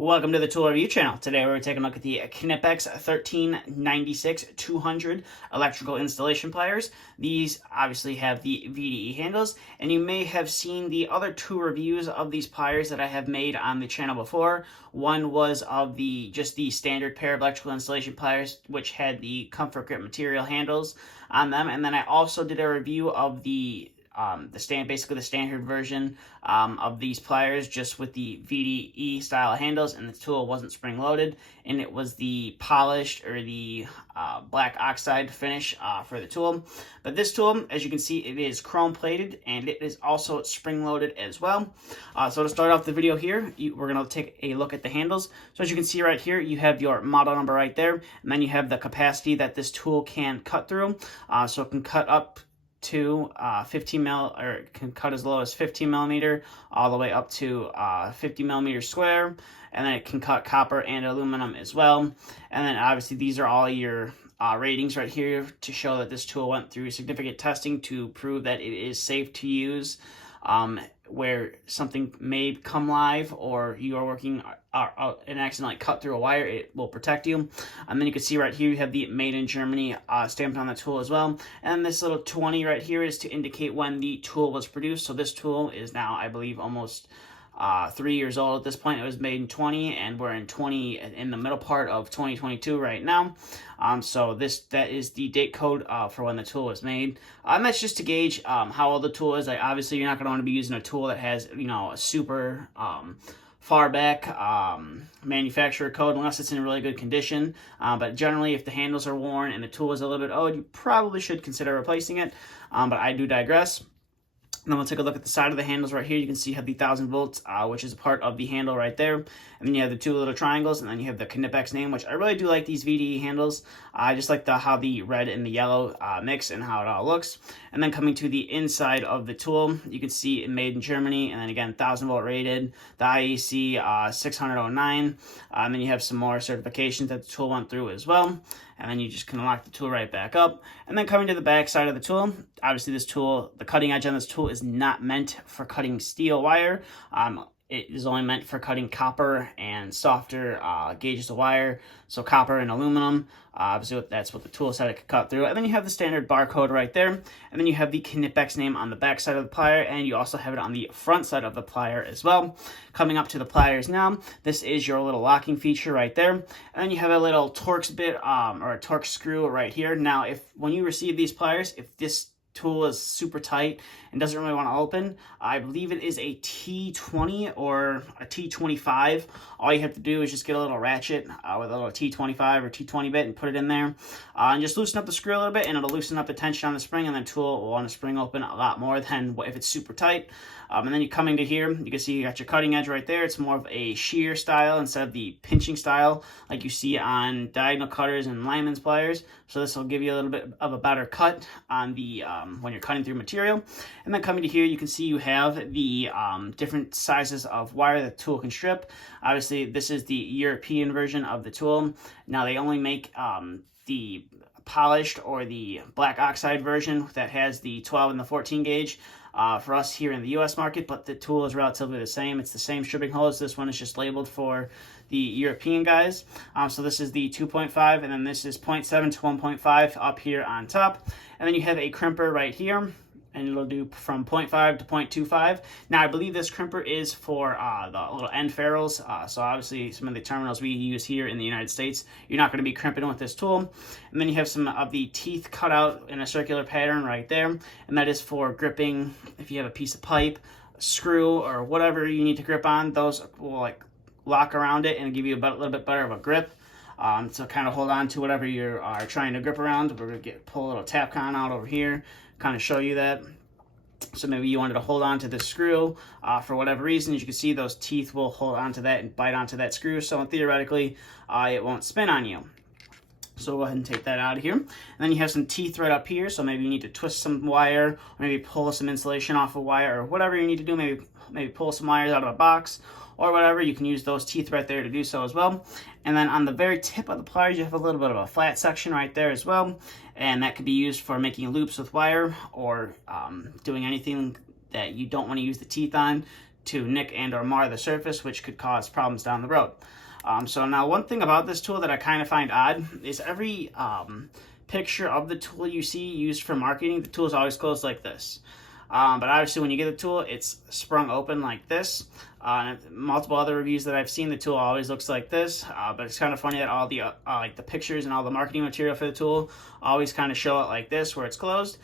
Welcome to the Tool Review channel. Today we're taking a look at the Knipex 1396-200 electrical installation pliers. These obviously have the VDE handles, and you may have seen the other two reviews of these pliers that I have made on the channel before. One was of just the standard pair of electrical installation pliers, which had the comfort grip material handles on them, and then I also did a review of basically the standard version of these pliers, just with the VDE style handles, and the tool wasn't spring loaded, and it was the polished or the black oxide finish for the tool. But this tool, as you can see, it is chrome plated and it is also spring loaded as well. So to start off the video here, we're going to take a look at the handles. So as you can see right here, you have your model number right there, and then you have the capacity that this tool can cut through. So it can cut up to 15 mil, or it can cut as low as 15 millimeter all the way up to 50 millimeter square, and then it can cut copper and aluminum as well. And then obviously these are all your ratings right here to show that this tool went through significant testing to prove that it is safe to use where something may come live or you are working and accidentally cut through a wire. It will protect you. And then you can see right here you have the Made in Germany stamped on the tool as well. And this little 20 right here is to indicate when the tool was produced. So this tool is now, I believe, almost 3 years old at this point. It was made in 20, and we're in the middle part of 2022 right now. So that is the date code for when the tool was made. And that's just to gauge how old the tool is. Like, obviously, you're not going to want to be using a tool that has, a super far back manufacturer code unless it's in really good condition. But generally, if the handles are worn and the tool is a little bit old, you probably should consider replacing it. But I do digress. And then we'll take a look at the side of the handles right here. You can see you have the 1000 volts, which is a part of the handle right there. And then you have the two little triangles, and then you have the Knipex name, which I really do like these VDE handles. I just like how the red and the yellow mix and how it all looks. And then coming to the inside of the tool, you can see it made in Germany, and then again, 1000 volt rated, the IEC 60009. And then you have some more certifications that the tool went through as well. And then you just can lock the tool right back up. And then coming to the back side of the tool, obviously this tool, the cutting edge on this tool is not meant for cutting steel wire. It is only meant for cutting copper and softer gauges of wire, so copper and aluminum. Obviously, that's what the tool said it could cut through. And then you have the standard barcode right there. And then you have the Knipex name on the back side of the plier, and you also have it on the front side of the plier as well. Coming up to the pliers now, this is your little locking feature right there. And then you have a little Torx bit or a Torx screw right here. Now, when you receive these pliers, if this tool is super tight and doesn't really want to open, I believe it is a T20 or a T25. All you have to do is just get a little ratchet with a little T25 or T20 bit and put it in there and just loosen up the screw a little bit, and it'll loosen up the tension on the spring, and the tool will want to spring open a lot more than if it's super tight. And then you come into here, you can see you got your cutting edge right there. It's more of a shear style instead of the pinching style like you see on diagonal cutters and lineman's pliers. So this will give you a little bit of a better cut on the when you're cutting through material. And then coming to here, you can see you have the different sizes of wire that the tool can strip. Obviously, this is the European version of the tool. Now they only make the polished or the black oxide version that has the 12 and the 14 gauge for us here in the US market, but the tool is relatively the same. It's the same stripping hose. This one is just labeled for the European guys. So this is the 2.5, and then this is 0.7 to 1.5 up here on top. And then you have a crimper right here, and it'll do from 0.5 to 0.25. Now, I believe this crimper is for the little end ferrules. So obviously, some of the terminals we use here in the United States, you're not going to be crimping with this tool. And then you have some of the teeth cut out in a circular pattern right there, and that is for gripping. If you have a piece of pipe, a screw, or whatever you need to grip on, those will lock around it and give you a little bit better of a grip. So kind of hold on to whatever you are trying to grip around. We're going to pull a little Tapcon out over here, kind of show you that. So maybe you wanted to hold on to this screw for whatever reason. As you can see, those teeth will hold onto that and bite onto that screw. So theoretically, it won't spin on you. So go ahead and take that out of here. And then you have some teeth right up here. So maybe you need to twist some wire, or maybe pull some insulation off a wire, or whatever you need to do. Maybe pull some wires out of a box or whatever. You can use those teeth right there to do so as well. And then on the very tip of the pliers, you have a little bit of a flat section right there as well. And that could be used for making loops with wire, or doing anything that you don't want to use the teeth on to nick and or mar the surface, which could cause problems down the road. So now one thing about this tool that I kind of find odd is every picture of the tool you see used for marketing, the tool is always closed like this. But obviously when you get the tool, it's sprung open like this. Multiple other reviews that I've seen, the tool always looks like this. But it's kind of funny that all the like the pictures and all the marketing material for the tool always kind of show it like this, where it's closed.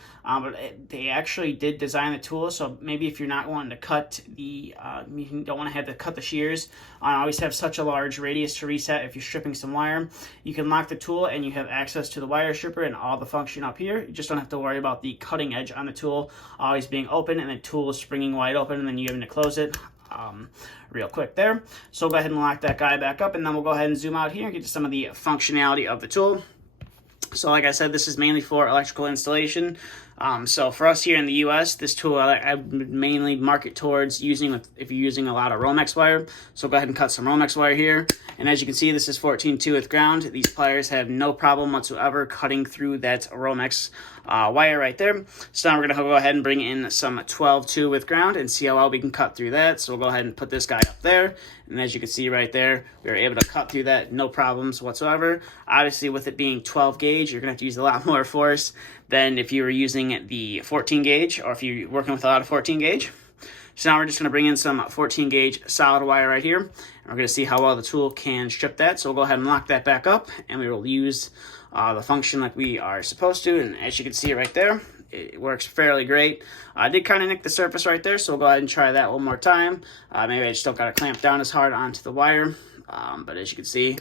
They actually did design the tool, so maybe if you're not wanting to cut the, you don't want to have to cut the shears, always have such a large radius to reset if you're stripping some wire. You can lock the tool and you have access to the wire stripper and all the function up here. You just don't have to worry about the cutting edge on the tool always being open and the tool is springing wide open and then you having to close it real quick there. So go ahead and lock that guy back up, and then we'll go ahead and zoom out here and get to some of the functionality of the tool. So like I said, this is mainly for electrical installation. So for us here in the US, this tool I would mainly market towards using if you're using a lot of Romex wire. So go ahead and cut some Romex wire here. And as you can see, this is 14.2 with ground. These pliers have no problem whatsoever cutting through that Romex wire right there. So now we're going to go ahead and bring in some 12.2 with ground and see how well we can cut through that. So we'll go ahead and put this guy up there. And as you can see right there, we were able to cut through that, no problems whatsoever. Obviously, with it being 12 gauge, you're going to have to use a lot more force than if you were using the 14 gauge or if you're working with a lot of 14 gauge. So now we're just going to bring in some 14 gauge solid wire right here. And we're going to see how well the tool can strip that. So we'll go ahead and lock that back up and we will use the function like we are supposed to. And as you can see right there, it works fairly great. I did kind of nick the surface right there, so we'll go ahead and try that one more time. Maybe I just don't got to clamp down as hard onto the wire. But as you can see,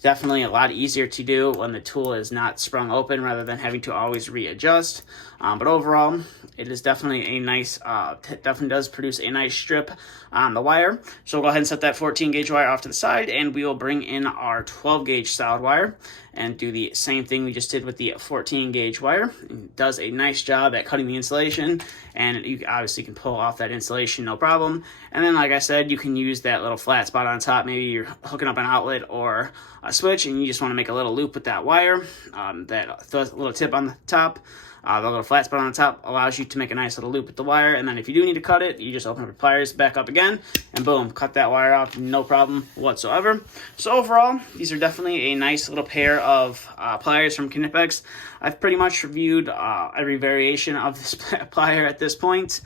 definitely a lot easier to do when the tool is not sprung open rather than having to always readjust. But overall, it is definitely a nice, definitely does produce a nice strip on the wire. So we'll go ahead and set that 14 gauge wire off to the side, and we will bring in our 12 gauge solid wire and do the same thing we just did with the 14 gauge wire. It does a nice job at cutting the insulation, and you obviously can pull off that insulation no problem. And then like I said, you can use that little flat spot on top. Maybe you're hooking up an outlet or a switch and you just want to make a little loop with that wire. That little tip on the top, the little flat spot on the top allows you to make a nice little loop with the wire, and then if you do need to cut it, you just open up your pliers, back up again, and boom, cut that wire off, no problem whatsoever. So overall, these are definitely a nice little pair of pliers from Knipex. I've pretty much reviewed every variation of this plier at this point.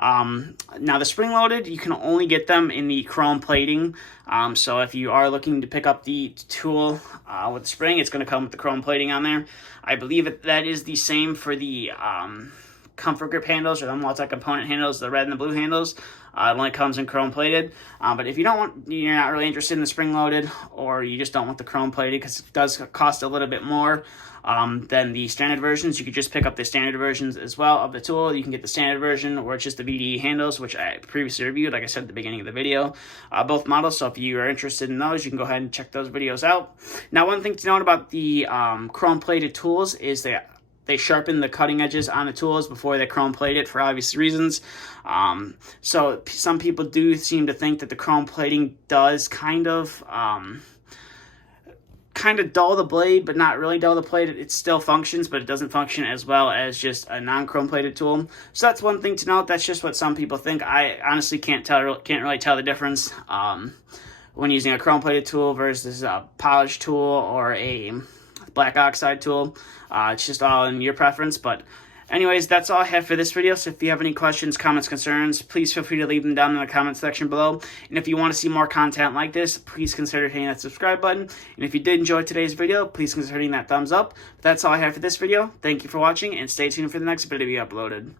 Now the spring-loaded, you can only get them in the chrome plating. So if you are looking to pick up the tool with the spring, it's going to come with the chrome plating on there. I believe that is the same for the comfort grip handles or the multi-component handles, the red and the blue handles. It only comes in chrome plated. But if you don't want, you're not really interested in the spring loaded, or you just don't want the chrome plated because it does cost a little bit more than the standard versions, you could just pick up the standard versions as well of the tool. You can get the standard version, or it's just the VDE handles, which I previously reviewed, like I said at the beginning of the video, both models. So if you are interested in those, you can go ahead and check those videos out. Now, one thing to note about the chrome plated tools is that they sharpen the cutting edges on the tools before they chrome plate it for obvious reasons. So some people do seem to think that the chrome plating does kind of dull the blade, but not really dull the blade. It still functions, but it doesn't function as well as just a non-chrome plated tool. So that's one thing to note. That's just what some people think. I honestly can't really tell the difference when using a chrome plated tool versus a polished tool or a black oxide tool. It's just all in your preference. But anyways, that's all I have for this video. So if you have any questions, comments, concerns, please feel free to leave them down in the comment section below. And if you want to see more content like this, please consider hitting that subscribe button. And if you did enjoy today's video, please consider hitting that thumbs up. But that's all I have for this video. Thank you for watching, and stay tuned for the next video to be uploaded.